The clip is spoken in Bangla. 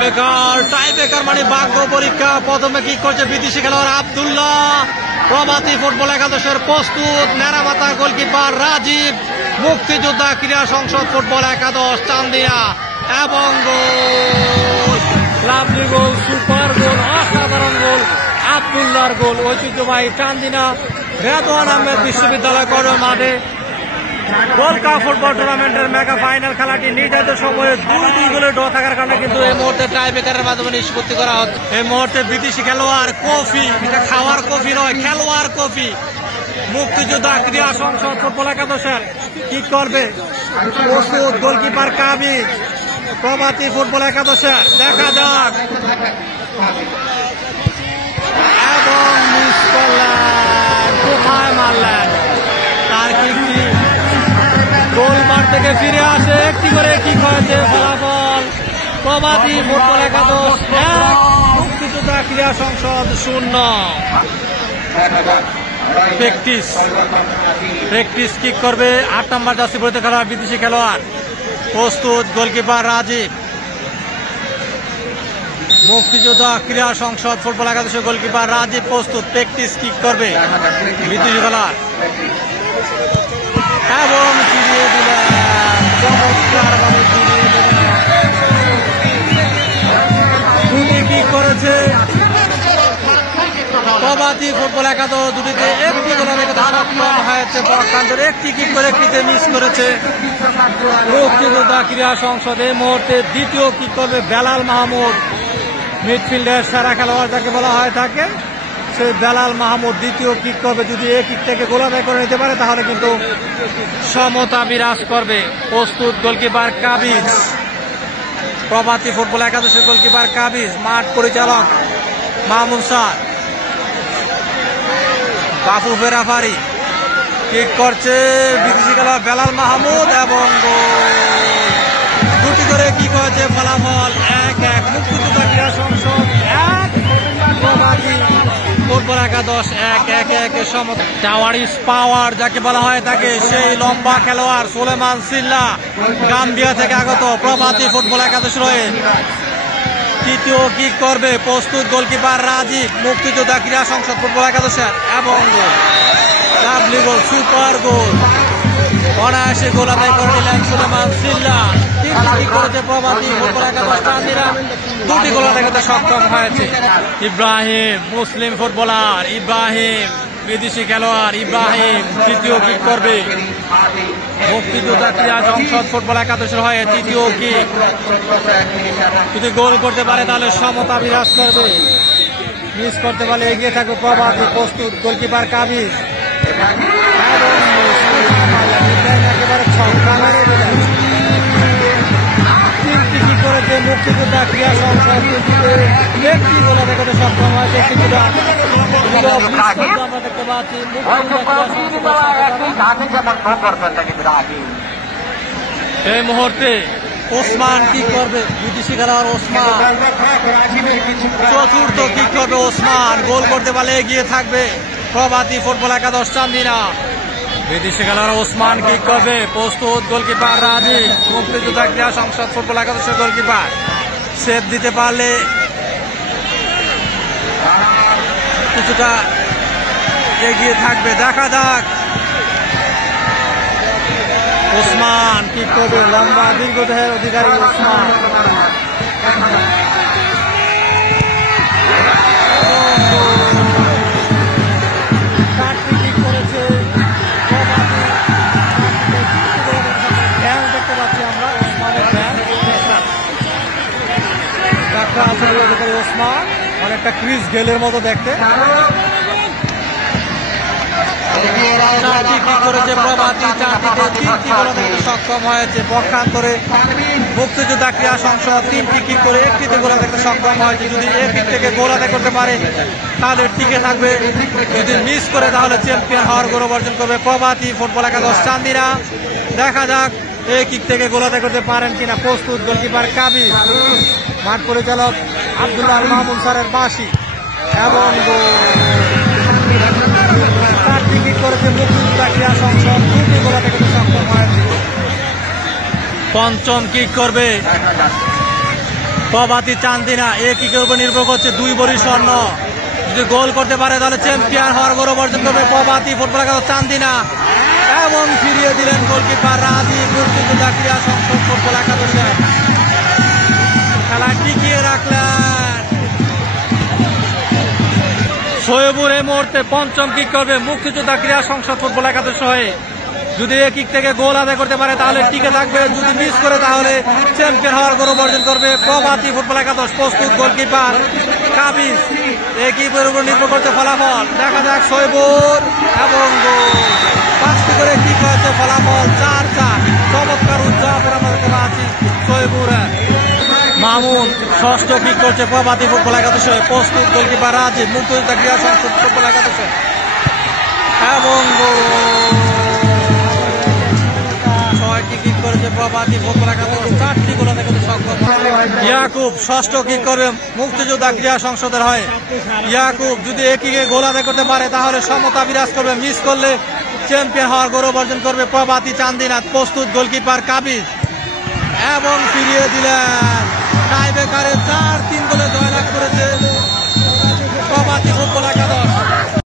টাই ব্রেকার মানে ভাগ্য পরীক্ষা। প্রথমে কি করছে বিদেশি খেলোয়াড় আব্দুল্লাহ। প্রভাতী ফুটবল একাদশের প্রস্তুত, নেড়ামাথা গোলকিপার রাজীব। মুক্তিযোদ্ধা ক্রীড়া সংসদ ফুটবল একাদশ চান্দিনা এবং গোল, লাভলি গোল, সুপার গোল, অসাধারণ গোল, আব্দুল্লাহর গোল। ঐতিহ্যবাহী চান্দিনা রেদওয়ান আহমেদ বিশ্ববিদ্যালয় কর্নার মাঠে গোল্ড কাপ ফুটবল টুর্নামেন্টের মেগা ফাইনাল খেলাটি নির্ধারিত সময়ে 2-2 গোলের ড্র থাকার কারণে কিন্তু এই মুহূর্তে টাই ব্রেকারের মাধ্যমে নিষ্পত্তি করা হচ্ছে। এই মুহূর্তে বিদেশি খেলোয়াড় কফি, এটা খাওয়ার কফি নয়, খেলোয়াড় কফি। মুক্তিযোদ্ধা ক্রীড়া সংসদ ফুটবল একাদশের কি করবে প্রস্তুত, গোলকিপার কাবিজ। প্রভাতী ফুটবল একাদশের দেখা যাক এবং মিস করলেন, কোথায় মারলেন, তার কিকটি গোলমাঠ থেকে ফিরে আসে। একটি করে কি হয়েছে ফলাফল, প্রভাতী ফুটবল একাদশ 1, মুক্তিযোদ্ধা ক্রীড়া সংসদ 0। প্র্যাকটিস কিক করবে 8 নম্বর জার্সি পরিহিত খেলোয়াড় বিদেশি খেলোয়াড়। প্রস্তুত, গোলকিপার রাজীব। মুক্তিযোদ্ধা ক্রীড়া সংসদ ফুটবল একাদশের গোলকিপার রাজীব প্রস্তুত, প্র্যাকটিস কিক করবে বিদেশি খেলোয়াড় এবং ফিরিয়ে দিলেন, চমৎকারভাবে ফিরিয়ে দিলেন। কি করেছে প্রভাতী ফুটবল একাদশ, দুটিতে একটি গোল করতে সক্ষম হয়েছে। পক্ষান্তরে একটি কিক করে একটিতে মিস করেছে মুক্তিযোদ্ধা ক্রীড়া সংসদ। এই মুহূর্তে দ্বিতীয় কিক করবে বেলাল মাহমুদ, মিডফিল্ডের সেরা খেলোয়াড় যাকে বলা হয় থাকে, সেই বেলাল মাহমুদ দ্বিতীয় কিক করবে। যদি এই কিক থেকে গোল আদায় করে নিতে পারে তাহলে কিন্তু সমতা বিরাজ করবে। প্রস্তুত, গোলকিপার কাবিজ। প্রভাতী ফুটবল একাদশের গোলকিপার কাবিজ। মাঠ পরিচালক মামুন স্যার, বাফু ফেরাফারি। কিক করছে বিদেশি খেলোয়াড় বেলাল মাহমুদ এবং দুটি করে কিক হয়েছে। ফলাফল 1-1, মুক্তিযোদ্ধা ক্রীড়া সংসদ 1, প্রভাতী ফুটবল একাদশ 1-1 সমতা। টাওয়ারিস পাওয়ার যাকে বলা হয় থাকে, সেই লম্বা খেলোয়াড় সুলেমান সিল্লা গাম্বিয়া থেকে আগত প্রভাতী ফুটবল একাদশ রয়ে তৃতীয় কিক করবে। প্রস্তুত, গোলকিপার রাজীব। মুক্তিযোদ্ধা ক্রীড়া সংসদ ফুটবল একাদশের এবং লাভলি গোল, সুপার গোল, অনায়াসে গোল আদায় করে নিলেন সুলেমান সিল্লা। তিনটি কিক করেছে প্রভাতী ফুটবল একাদশ চান্দিনা, দুটি গোল আদায় করতে সক্ষম হয়েছে। ইব্রাহিম, মুসলিম ফুটবলার ইব্রাহিম, বিদেশি খেলোয়াড় ইব্রাহিম তৃতীয় কিক করবে। মুক্তিযোদ্ধা ক্রীড়া সংসদ ফুটবল একাদশের হয়ে তৃতীয় কিক, যদি গোল করতে পারে তাহলে সমতা বিরাজ করবে। মিস করতে পারলে এগিয়ে থাকবে প্রভাতী। প্রস্তুত, গোলকিপার কাবিজ। একেবারে ছক্কা মেরে দিলেন। তিনটি কিক করেছে মুক্তিযোদ্ধা ক্রীড়া সংসদ, একটি গোল আদায় করতে সক্ষম হয়েছে। আমরা দেখতে পাচ্ছি এই মুহূর্তে ওসমান কি করবে, বিদেশি খেলোয়াড় ওসমান। চতুর্থ কিক করবে ওসমান, গোল করতে পারলে এগিয়ে থাকবে প্রভাতী ফুটবল একাদশ চান্দিনা। বিদেশি খেলোয়াড় ওসমান কিক করবে। প্রস্তুত, গোলকিপার রাজীব। মুক্তিযোদ্ধা ক্রীড়া সংসদ ফুটবল একাদশের গোলকিপার সেভ দিতে পারলে কিছুটা এগিয়ে থাকবে। দেখা যাক ওসমান কিক করবে, লম্বা দীর্ঘদেহের অধিকারী ওসমান। দেখতে পাচ্ছি আমরা ওসমানের ওসমান অনেকটা ক্রিস গেলের মতো দেখতে। চারটি কিক করেছে প্রভাতী, চারটিতে তিনটি গোল করতে সক্ষম হয়েছে। পক্ষান্তরে মুক্তিযোদ্ধা ক্রীড়া সংসদ 3টি কিক করে একটিতে গোল করতে সক্ষম হয়েছে। যদি এই কিক থেকে গোল আদায় করতে পারে তাহলে টিকে থাকবে, যদি মিস করে তাহলে চ্যাম্পিয়ন হওয়ার গৌরব অর্জন করবে প্রভাতী ফুটবল একাদশ চান্দিনা। দেখা যাক এই কিক থেকে গোল আদায় করতে পারেন কিনা। প্রস্তুত, গোলকিপার কাবিজ। মাঠ পরিচালক আব্দুল্লাহ মাহমুদ স্যারের বাঁশি এবং চারটি কিক করেছে মুক্তিযোদ্ধা ক্রীড়া সংসদ, 2টি গোল আদায় করতে সক্ষম হয়েছে। পঞ্চম কিক করবে প্রভাতী চান্দিনা এই কিকের উপর নির্ভর করছে 2 ভরি স্বর্ণ। যদি গোল করতে পারে তাহলে চ্যাম্পিয়ন হওয়ার গৌরব অর্জন করবে প্রভাতী ফুটবল একাদশ চান্দিনা। এবং ফিরিয়ে দিলেন গোলকিপার রাজীব মুক্তিযোদ্ধা ক্রীড়া সংসদ ফুটবল একাদশে। খেলা টিকিয়ে রাখলেন শোয়েবুর। এই মুহূর্তে পঞ্চম কিক করবে মুক্তিযোদ্ধা ক্রীড়া সংসদ ফুটবল একাদশ হয়ে। যদি এই কিক থেকে গোল আদায় করতে পারে তাহলে টিকে থাকবে, যদি মিস করে তাহলে চ্যাম্পিয়ন হওয়ার গৌরব অর্জন করবে প্রভাতী ফুটবল একাদশ। প্রস্তুত গোলকিপার কাবিজ। এই কিকের উপর নির্ভর করছে ফলাফল। দেখা যাক শোয়েবুর এবং গোল। 5টি করে কিক হয়েছে, ফলাফল 4-4। চমৎকার উদ্যাপন আমরা করা আছি শোয়েবুরে। মামুন ষষ্ঠ কিক করছে প্রভাতী ফুটবল একাদশে। প্রস্তুত গোলকিপার রাজীব মুক্তিযোদ্ধা ক্রীড়া সংসদ ফুটবল একাদশে এবং প্রভাতী ফুটবল একাদশ 4টি গোল আদায় করতে সক্ষম। ইয়াকুব ষষ্ঠ কিক করবে মুক্তিযোদ্ধা ক্রীড়া সংসদের হয়। ইয়াকুব যদি এই কিকে গোল আদায় করতে পারে তাহলে সমতা বিরাজ করবে, মিস করলে চ্যাম্পিয়ন হওয়ার গৌরব অর্জন করবে প্রভাতী চান্দিনা। প্রস্তুত গোলকিপার কাবিজ এবং ফিরিয়ে দিলেন